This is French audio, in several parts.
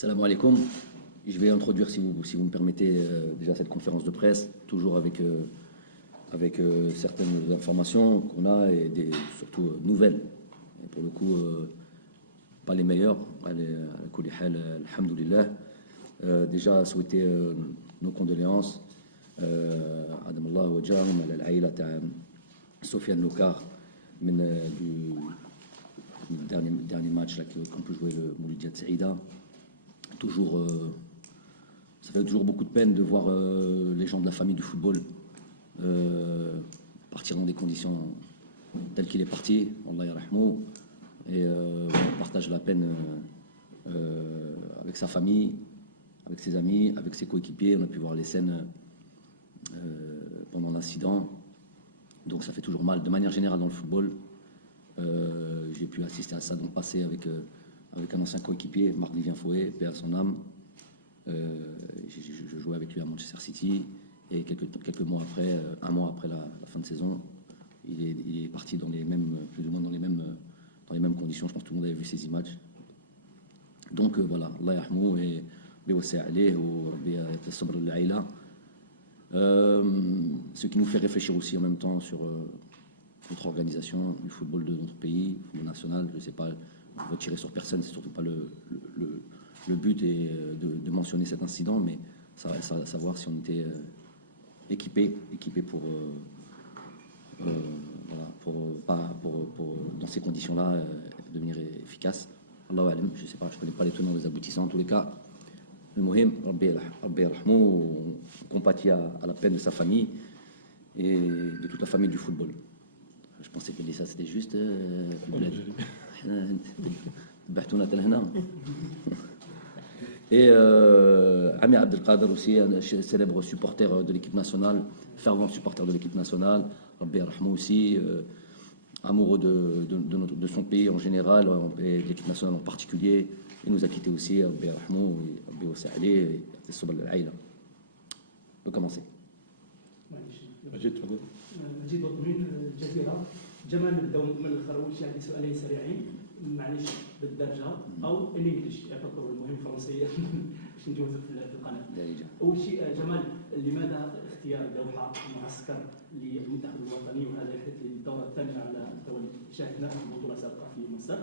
Salam alaikum. Je vais introduire, si vous me permettez, déjà cette conférence de presse, toujours avec certaines informations qu'on a et surtout nouvelles. Et pour le coup, pas les meilleures. Alhamdulillah. Déjà souhaiter nos condoléances. عدم الله وجاهم على العائلة تاع سفيان نوكار du dernier match là qu'on peut jouer le Moulidia Saïda. Toujours, ça fait toujours beaucoup de peine de voir les gens de la famille du football partir dans des conditions telles qu'il est parti. Allah yarhamou. Et on partage la peine avec sa famille, avec ses amis, avec ses coéquipiers. On a pu voir les scènes pendant l'incident. Donc ça fait toujours mal. De manière générale dans le football, j'ai pu assister à ça dans le passé avec un ancien coéquipier, Marc Vivien Fouet, paix à son âme. Je jouais avec lui à Manchester City et quelques mois après, un mois après la fin de saison, il est parti dans les mêmes, plus ou moins dans les mêmes conditions. Je pense que tout le monde avait vu ces images. Donc voilà, Allah yahmou et biwasi' alayh wa bi'tasabr al-aïla. Ce qui nous fait réfléchir aussi en même temps sur notre organisation du football de notre pays, le football national. Je ne sais pas, retirer sur personne, c'est surtout pas le but et de mentionner cet incident, mais ça reste à savoir si on était équipé pour dans ces conditions-là devenir efficace. Allahu alam, je ne sais pas, je ne connais pas les tenants les aboutissants. En tous les cas, le Mohim, Rabbi yarhamou, compatit à la peine de sa famille et de toute la famille du football. Je pensais que ça c'était juste et Ami Abdelkader aussi, un célèbre supporter de l'équipe nationale, fervent supporter de l'équipe nationale, Rabbi yarhamou aussi, amoureux de son pays en général et de l'équipe nationale en particulier. Il nous a quittés aussi, Rabbi yarhamou, Rabbi wasi' alayh, tasabr al-aïla. On peut commencer. مجيد وطنين الجزيرة. جمال نبداو من الاخر. اول شيء عندي سؤالين سريعين معليش بالدرجه او الانجليش يعتبر المهم فرنسيه باش نجوزوا في القناه. اول شيء جمال، لماذا اختيار دوحه معسكر للمنتخب الوطني، وهذا يحدث للدوره الثامنه على التوالي؟ شاهدنا بطوله سابقه في مصر.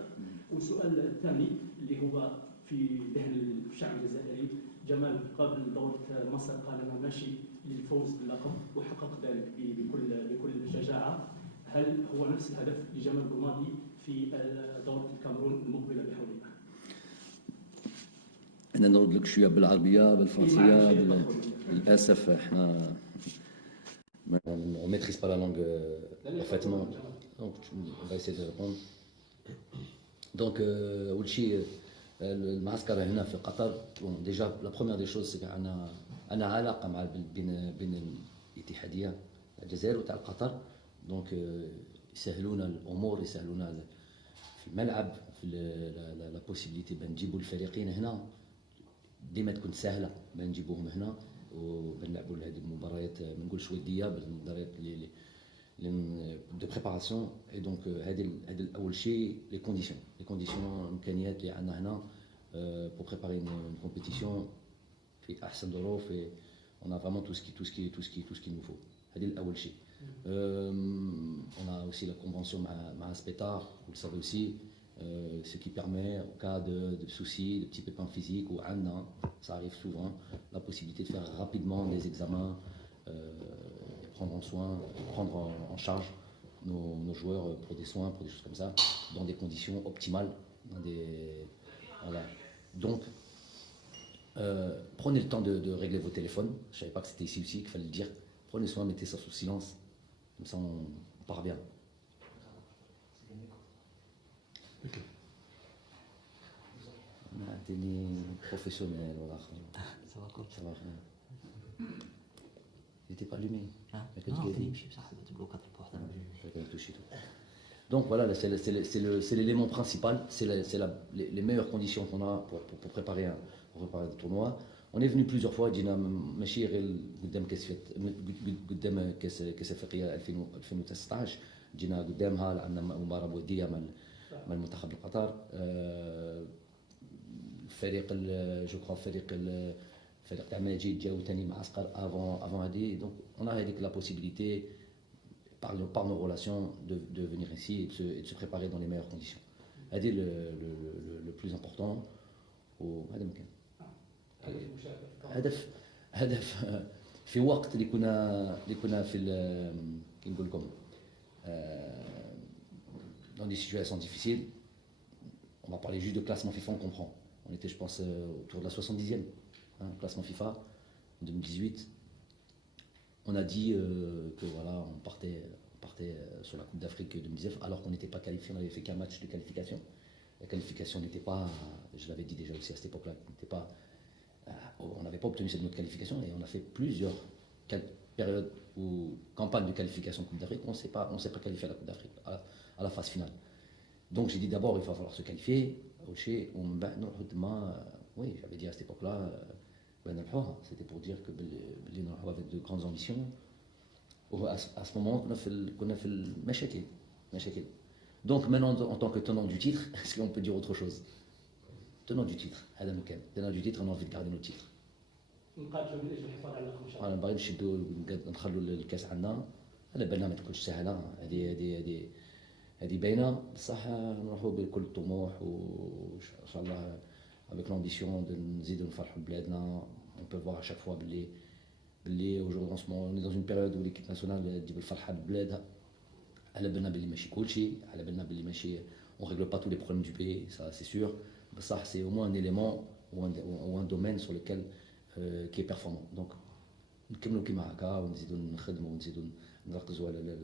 والسؤال الثاني اللي هو في ذهن الشعب الجزائري، جمال قبل دورة مصر قال أنا ماشي للفوز باللقب وحقق ذلك بكل شجاعة. هل هو نفس الهدف لجمال بوماضي في دورة الكاميرون المقبلة بحول الله؟ أنا نرد لك شوية بالعربية بالفرنسية. للأسف إحنا on maîtrise pas la langue parfaitement. Donc on va essayer de répondre. Donc أول شيء المعسكر هنا في قطر. بون ديجا لا بروميير دي شوز سي انا علاقه مع بين الاتحاديه الجزائر وتاع قطر. دونك يسهلونا الامور، يسهلونا في الملعب، في لا بوسيبيليتي بان نجيبوا الفريقين هنا ديما تكون سهله بان نجيبوهم هنا وبنلعبوا هذه المباريات، ما نقولش وديه، بل المباريات اللي دو بريباراسيون. اي دونك هذه اول شيء لي كونديسيون الامكانيات اللي عندنا هنا pour préparer une compétition في احسن ظروف. on a vraiment tout ce qu'il nous faut. هذه الاول شيء. on a aussi la convention مع Spetar, vous le savez aussi, ce qui permet au cas de soucis, de petits pépins physiques ou عندنا, ça arrive souvent, la possibilité de faire rapidement des examens, prendre en charge nos joueurs pour des soins, pour des choses comme ça, dans des conditions optimales, voilà. Donc, prenez le temps de régler vos téléphones. Je ne savais pas que c'était ici aussi qu'il fallait le dire. Prenez soin, mettez ça sous silence, comme ça on part bien. Ok. Professionnel, voilà. Ça va quoi? Ça va. Il n'était pas allumé. Donc voilà, c'est l'élément principal, c'est les meilleures conditions qu'on a pour préparer le tournoi. On est venu plusieurs fois, Dina ماشي غير قدام كاس افريقيا 2016 جينا قدامها، عندنا مباراه وديه مع المنتخب القطر. جو كخوا الفريق تاع ماجد جاو ثاني معسكر افون هادي. دونك اون ا هذيك لا بوسيبيليتي par nos relations de venir ici et de se préparer dans les meilleures conditions. هذه le plus important. وهذا ممكن هدف في وقت اللي كنا في كي نقول لكم dans des situations difficiles. On va parler juste de classement FIFA, on comprend. On était, je pense, autour de la 70e, classement FIFA, en 2018. On a dit que voilà, on partait sur la Coupe d'Afrique 2019, alors qu'on n'était pas qualifié, on n'avait fait qu'un match de qualification. La qualification n'était pas, je l'avais dit déjà aussi à cette époque-là, on n'avait pas obtenu cette note de qualification et on a fait plusieurs périodes ou campagnes de qualification Coupe d'Afrique, on ne s'est pas qualifié à la Coupe d'Afrique, à la phase finale. Donc j'ai dit d'abord il va falloir se qualifier. Oui, j'avais dit à cette époque-là, c'était pour dire que avec de grandes ambitions. À ce moment, on a fait le mashakil. Donc maintenant, en tant que tenant du titre, est-ce qu'on peut dire autre chose? Tenant du titre, on a envie de garder nos titres. انا باغي نشدوا نخلوا الكاس عندنا. على بالنا ما تكونش سهله هذه باينه بصح نروحوا بكل الطموح وان شاء الله avec l'ambition de نزيدوا نفرحوا بلادنا. On peut voir à chaque fois باللي aujourd'hui en ce moment on est dans une période où l'équipe nationale تجيب الفرحه لبلادها. على بالنا باللي ماشي كلشي, على بالنا باللي ماشي on règle pas tous les problèmes du pays, ça c'est sûr, بصح c'est au moins un élément ou un domaine sur lequel qui est performant. Donc نكملوا كيما هكا ونزيدوا نخدموا ونزيدوا نركزوا على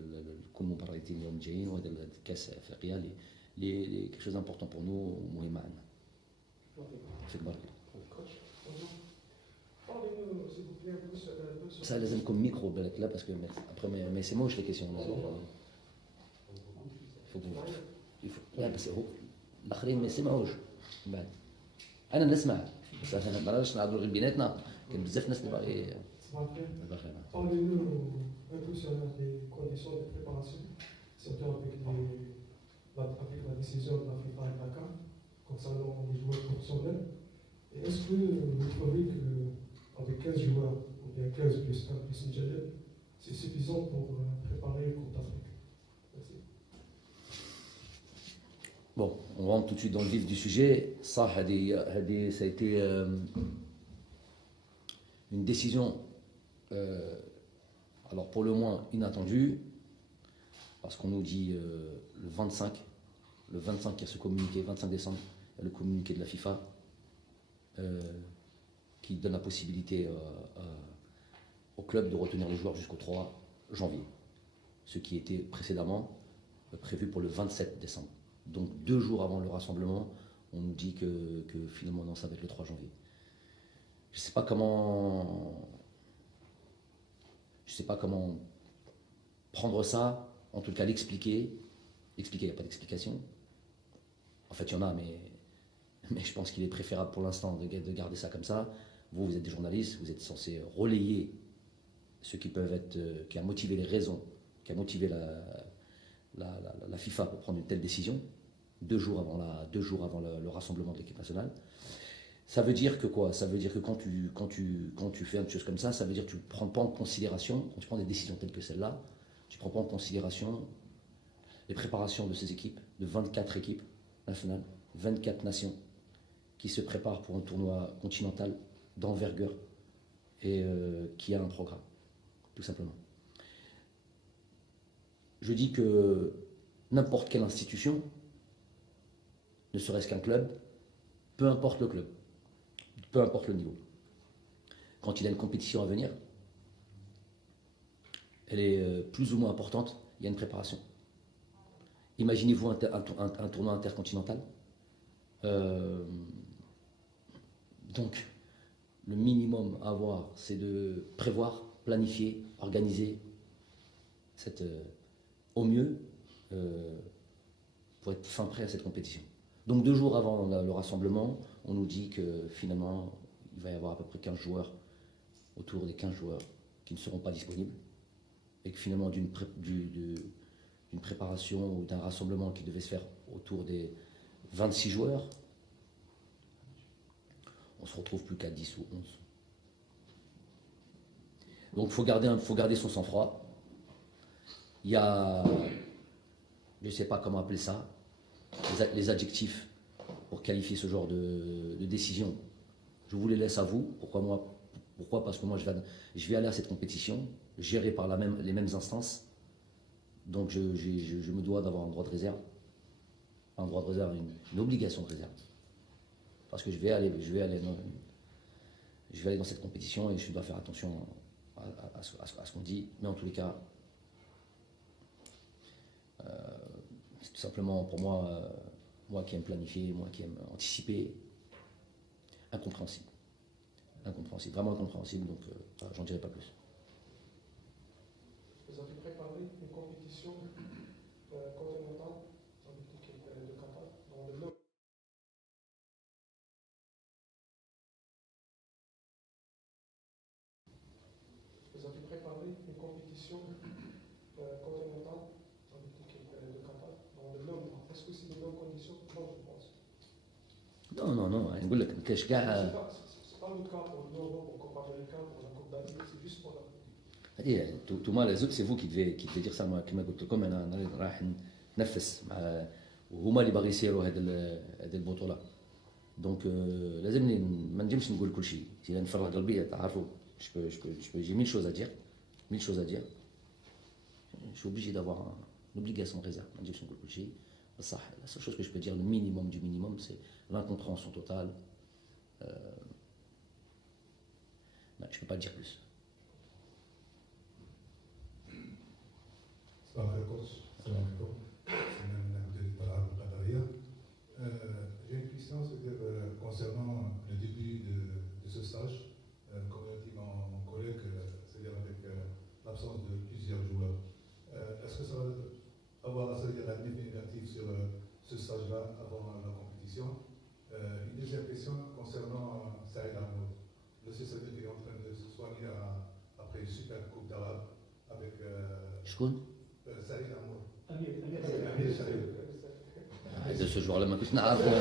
كل المباريات اليوم جايين, وهذا الكاس افريقيا اللي quelque chose d'important pour nous ومهم عندنا. فيك بارك ça لازم يكون ميكرو بالك لا باسكو après ما يسمعوش لي كيسيون. لا بس هو الاخرين ما يسمعوش بعد. انا نسمع بس انا ما نقدرش نهضروا غير بيناتنا, كاين بزاف ناس اللي باغي. Parlez-nous un peu sur les conditions de préparation, surtout avec la décision de la FIFA et la CAF concernant les joueurs professionnels. Et est-ce que vous trouvez qu'avec 15 joueurs, ou bien 15 plus 1 plus une Jalel, c'est suffisant pour préparer le Coupe d'Afrique? Merci. Bon, on rentre tout de suite dans le vif du sujet. Ça a été une décision, alors pour le moins inattendue, parce qu'on nous dit le 25, il y a ce communiqué, 25 décembre, il y a le communiqué de la FIFA qui donne la possibilité au club de retenir les joueurs jusqu'au 3 janvier, ce qui était précédemment prévu pour le 27 décembre. Donc 2 jours avant le rassemblement, on nous dit que finalement non, ça va être le 3 janvier. Je ne sais pas comment prendre ça, en tout cas l'expliquer. Expliquer, il n'y a pas d'explication. En fait, il y en a, mais je pense qu'il est préférable pour l'instant de garder ça comme ça. Vous êtes des journalistes, vous êtes censés relayer ce qui peuvent être, qui a motivé les raisons, qui a motivé la FIFA pour prendre une telle décision, 2 jours avant le rassemblement de l'équipe nationale. Ça veut dire que quoi? Ça veut dire que quand tu fais une chose comme ça veut dire que tu ne prends pas en considération, quand tu prends des décisions telles que celle-là, tu ne prends pas en considération les préparations de ces équipes, de 24 équipes nationales, 24 nations, qui se préparent pour un tournoi continental d'envergure et qui a un programme, tout simplement. Je dis que n'importe quelle institution, ne serait-ce qu'un club, peu importe le club, peu importe le niveau, quand il a une compétition à venir, elle est plus ou moins importante, il y a une préparation. Imaginez-vous un tournoi intercontinental. Donc, le minimum à avoir, c'est de prévoir, planifier, organiser au mieux pour être fin prêt à cette compétition. Donc 2 jours avant le rassemblement, on nous dit que finalement, il va y avoir à peu près 15 joueurs, autour des 15 joueurs qui ne seront pas disponibles, et que finalement d'une préparation ou d'un rassemblement qui devait se faire autour des 26 joueurs, on se retrouve plus qu'à 10 ou 11. Donc faut garder son sang-froid. Il y a, je ne sais pas comment appeler ça, les adjectifs pour qualifier ce genre de décision. Je vous les laisse à vous. Pourquoi? Parce que moi, je vais aller à cette compétition, gérée par les mêmes instances. Donc, je me dois d'avoir un droit de réserve. Un droit de réserve, une obligation de réserve. Parce que je vais aller dans cette compétition et je dois faire attention à ce qu'on dit. Mais en tous les cas, c'est tout simplement pour moi, moi qui aime planifier, moi qui aime anticiper, incompréhensible. Incompréhensible, vraiment incompréhensible, donc j'en dirai pas plus. Vous avez préparé une compétition continentale avec l'équipe de Qatar dans le même. Vous avez préparé une compétition continentale avec l'équipe de Qatar dans le même mois. Est-ce que c'est les mêmes conditions? Non, je pense. Non, نقول لك ما كاينش كاع. C'est pas le cas pour l'Europe, pour la Coupe américaine, pour la Coupe d'Asie, c'est juste pour la Coupe. Thomas les autres c'est vous qui devez dire ça. moi كما قلت لكم انا راح ننفس مع وهما اللي باغي يسيروا هذه البطوله. دونك لازمني ما نجمش نقول كل شيء. اذا نفرغ قلبي تعرفوا j'ai mille choses à dire. Je suis obligé d'avoir une obligation de réserve. ما نجمش نقول كل شيء. بصح la seule chose que je peux dire, le minimum du minimum, c'est l'incompréhension totale. Je peux pas dire plus. السلام عليكم. السلام عليكم. سلام المدير العام القطرية. J'ai une question, c'est-à-dire concernant le début de ce stage, comme l'a dit mon collègue, c'est-à-dire avec l'absence de plusieurs joueurs. Est-ce que ça va avoir, c'est-à-dire un effet négatif sur ce stage-là avant la compétition? Une deuxième question concernant Saïd Amour. Le CCD est en train de se soigner après une super coupe d'Arabe avec. شكون؟ Saïd Amour. امير Saïd. De ce joueur-là, ما كنتش نعرفه.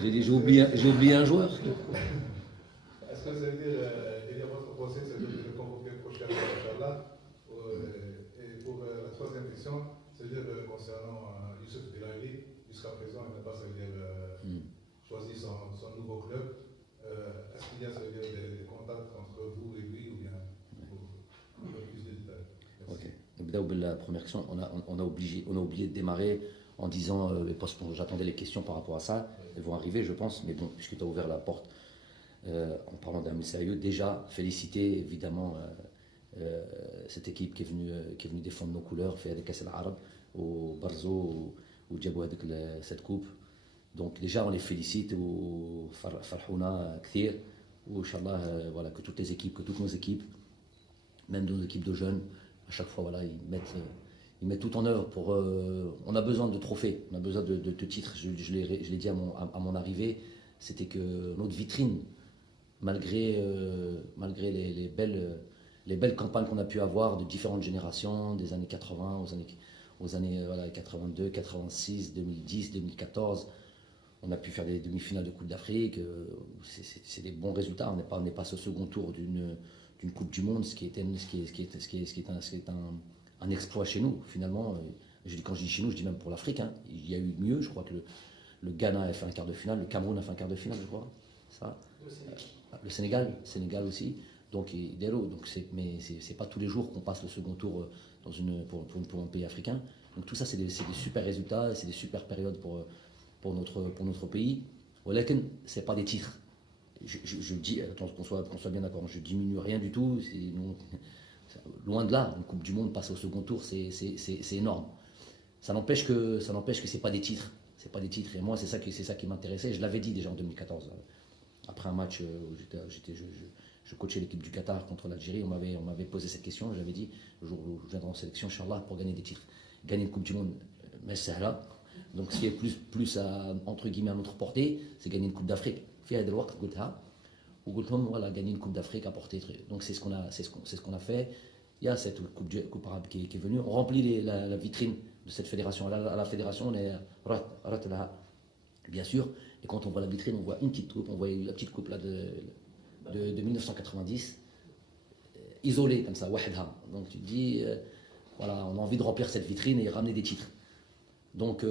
J'ai dit j'ai oublié un joueur. Est-ce que ça veut dire, il y a votre procès, c'est de le convoquer prochainement, Inch'Allah? Et pour la troisième question, c'est-à-dire concernant Youssef Belaïli, jusqu'à présent, il n'a pas, ça veut dire, choisi son nouveau club. Est-ce qu'il y a, ça veut dire, des contacts entre vous et lui, ou bien pour plus de détails? Ok. نبداو بالpremière question. On a oublié de démarrer en disant, parce que j'attendais les questions par rapport à ça, elles vont arriver je pense, mais bon, puisque tu as ouvert la porte en parlant d'un sérieux, déjà féliciter évidemment cette équipe qui est venue défendre nos couleurs, fait avec Kass al-Arab, au Barzo, ou Djabou avec cette coupe. Donc déjà on les félicite, ou Farhouna Kthir, ou Inch'Allah, voilà, que toutes nos équipes, même nos équipes de jeunes, à chaque fois, voilà, ils mettent tout en œuvre pour. On a besoin de trophées, on a besoin de titres. Je l'ai dit à mon arrivée, c'était que notre vitrine, malgré les belles campagnes qu'on a pu avoir de différentes générations, des années 80 aux années voilà, 82, 86, 2010, 2014, on a pu faire des demi-finales de Coupe d'Afrique. C'est des bons résultats. On n'est pas au second tour d'une Coupe du Monde, ce qui est un exploit chez nous, finalement. Quand je dis chez nous, je dis même pour l'Afrique. Hein. Il y a eu mieux, je crois que le Ghana a fait un quart de finale, le Cameroun a fait un quart de finale, je crois. Ça. Le Sénégal aussi. Donc, mais c'est pas tous les jours qu'on passe le second tour pour un pays africain. Donc tout ça, c'est des super résultats, c'est des super périodes pour notre pays. Voilà, c'est pas des titres. Je dis, attends, qu'on soit bien d'accord, je diminue rien du tout, loin de là, une Coupe du Monde passer au second tour, c'est énorme. Ça n'empêche que c'est pas des titres, et moi c'est ça qui m'intéressait. Je l'avais dit déjà en 2014, après un match où je coachais l'équipe du Qatar contre l'Algérie, on m'avait posé cette question, j'avais dit, le jour où je viendrai en sélection, Inch'Allah, pour gagner des titres, gagner une Coupe du Monde, mais c'est là. Donc ce qui est plus entre guillemets à notre portée, c'est gagner une Coupe d'Afrique. Voilà, gagner une Coupe d'Afrique, apporter. Donc c'est ce qu'on a fait. Il y a cette Coupe arabe qui est venue. On remplit la vitrine de cette fédération. À la fédération, on est bien sûr. Et quand on voit la vitrine, on voit une petite coupe, on voit la petite coupe là de 1990, isolée comme ça, wahda. Donc tu te dis, voilà, on a envie de remplir cette vitrine et ramener des titres. Donc,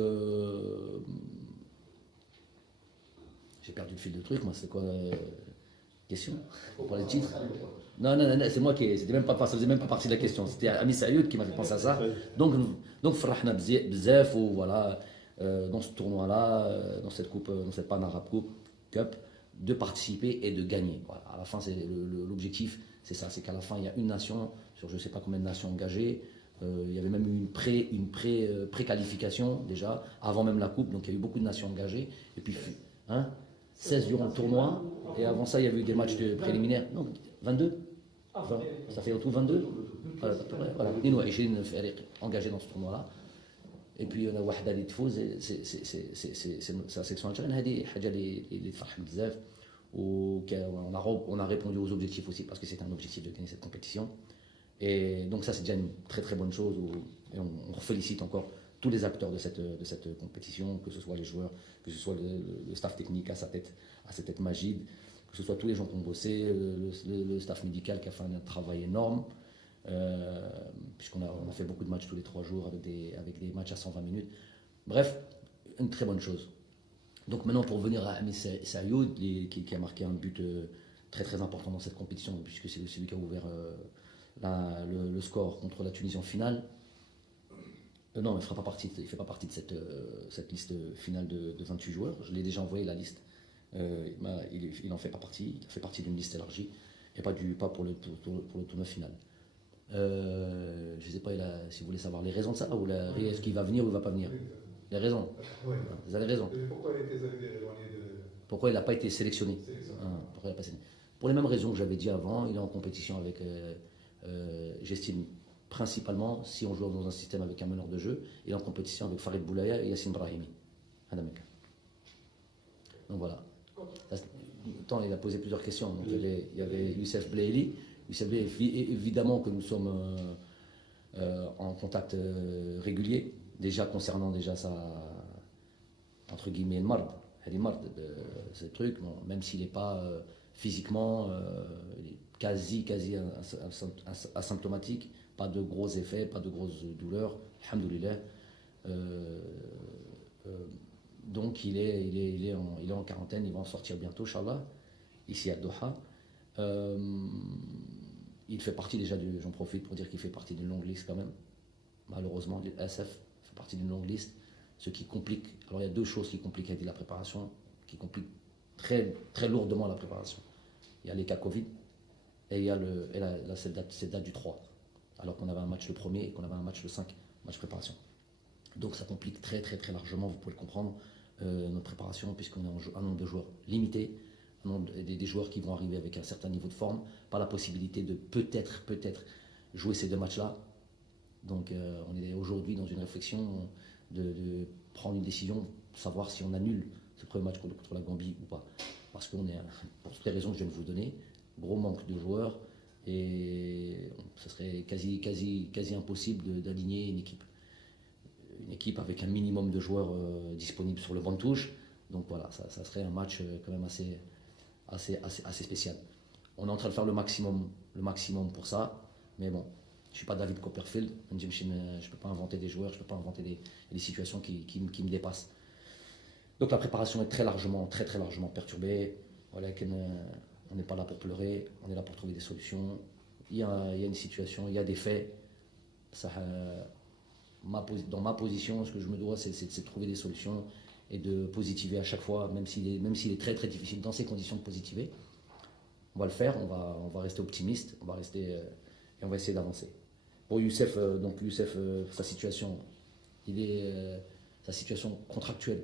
j'ai perdu le fil du truc, moi, c'est quoi question pour les titres? Non, c'est moi qui. C'était même pas, ça faisait même pas partie de la question. C'était Ami Sayoud qui m'avait pensé à ça. Donc, Farahna Bzef, ou voilà, dans ce tournoi-là, dans cette coupe, dans cette Pan Arab Cup, de participer et de gagner. Voilà. À la fin, c'est l'objectif, c'est ça, c'est qu'à la fin, il y a une nation sur je ne sais pas combien de nations engagées. Il y avait même eu une pré-qualification déjà, avant même la coupe, donc il y a eu beaucoup de nations engagées. Et puis, 16 durant le tournoi, et avant ça, il y avait eu des matchs préliminaires. Non, 22 20, ça fait en tout 22. Voilà, engagés dans ce tournoi-là. Et puis, on a Wahda li tfouz, c'est la section algérienne, هذه حاجة اللي تفرح بزاف. On a répondu aux objectifs aussi, parce que c'est un objectif de gagner cette compétition. Et donc ça, c'est déjà une très très bonne chose. Et on félicite encore tous les acteurs de cette compétition, que ce soit les joueurs, que ce soit le staff technique à sa tête Magid, que ce soit tous les gens qui ont bossé, le staff médical qui a fait un travail énorme, puisqu'on a fait beaucoup de matchs tous les 3 jours avec des matchs à 120 minutes. Bref, une très bonne chose. Donc maintenant, pour revenir à Ami Sayoud, qui a marqué un but très très important dans cette compétition, puisque c'est celui qui a ouvert le score contre la Tunisie en finale. Non, il ne fait pas partie de cette liste finale de 28 joueurs. Je l'ai déjà envoyé la liste. Il n'en fait pas partie. Il fait partie d'une liste élargie et pas pour le tournoi final. Je ne sais pas si vous voulez savoir les raisons de ça, ou est-ce qu'il va venir ou il ne va pas venir. Les raisons. Oui. Vous avez raison. Pourquoi il était éloigné de... Pourquoi il n'a pas été sélectionné? Pour les mêmes raisons que j'avais dit avant, il est en compétition avec, j'estime, principalement, si on joue dans un système avec un meneur de jeu, il est en compétition avec Farid Boulaya et Yassine Brahimi. Donc voilà. Il a posé plusieurs questions. Donc, il y avait Youssef Blaili. Youssef Blaili, évidemment que nous sommes en contact régulier, déjà concernant sa, entre guillemets, marde, ce truc, bon, même s'il n'est pas physiquement quasi asymptomatique, pas de gros effets, pas de grosses douleurs, alhamdoulilah. Donc il est en quarantaine, il va en sortir bientôt, Inch'Allah, ici à Doha. Il fait partie déjà j'en profite pour dire qu'il fait partie d'une longue liste quand même. Malheureusement, l'ASF fait partie d'une longue liste, ce qui complique. Alors il y a 2 choses qui compliquent la préparation, qui compliquent très, très lourdement la préparation. Il y a les cas Covid et il y a cette date du 3, alors qu'on avait un match le 1er et qu'on avait un match le 5, match préparation. Donc ça complique très très très largement, vous pouvez le comprendre, notre préparation, puisqu'on a un nombre de joueurs limité, des joueurs qui vont arriver avec un certain niveau de forme, pas la possibilité de peut-être jouer ces 2 matchs-là. Donc on est aujourd'hui dans une réflexion de prendre une décision, savoir si on annule ce premier match contre la Gambie ou pas. Parce qu'on est, pour toutes les raisons que je viens de vous donner, gros manque de joueurs, et ce serait quasi impossible d'aligner une équipe avec un minimum de joueurs disponibles sur le banc de touche. Donc voilà, ça serait un match quand même assez spécial. On est en train de faire le maximum pour ça, mais bon, je ne suis pas David Copperfield, je ne peux pas inventer des joueurs, je ne peux pas inventer des situations qui me dépassent. Donc la préparation est très largement perturbée. Voilà, on n'est pas là pour pleurer, on est là pour trouver des solutions. Il y a une situation, il y a des faits. Dans ma position, ce que je me dois, c'est de trouver des solutions et de positiver à chaque fois, même s'il est très très difficile dans ces conditions de positiver. On va le faire, on va rester optimiste, on va essayer d'avancer. Pour Youssef, sa situation contractuelle,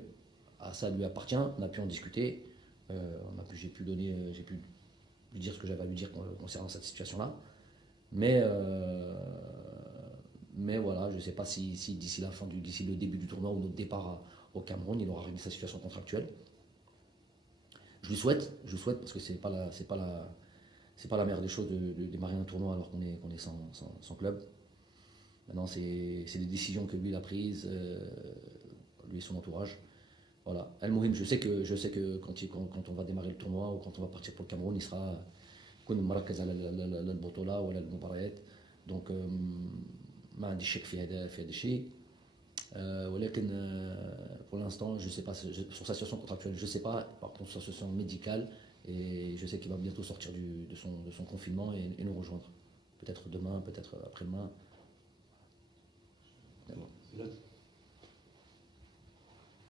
ça lui appartient, on a pu en discuter, j'ai pu lui dire ce que j'avais à lui dire concernant cette situation-là. Mais voilà, je ne sais pas si d'ici le début du tournoi ou notre départ au Cameroun, il aura réglé sa situation contractuelle. Je lui souhaite parce que c'est pas la meilleure des choses de démarrer un tournoi alors qu'on est sans club. Maintenant, c'est des décisions que lui il a prises, lui et son entourage. Voilà. Al-Mohim, je sais que quand on va démarrer le tournoi ou quand on va partir pour le Cameroun, il sera يكون مركز على البطولة ولا المباريات. دونك ما عنديش شك في هذا الشيء. ولكن pour l'instant, je sais pas sur sa situation contractuelle, je sais pas. Par contre, sa situation médicale, et je sais qu'il va bientôt sortir de son confinement et nous rejoindre. Peut-être demain, peut-être après-demain. Mais bon.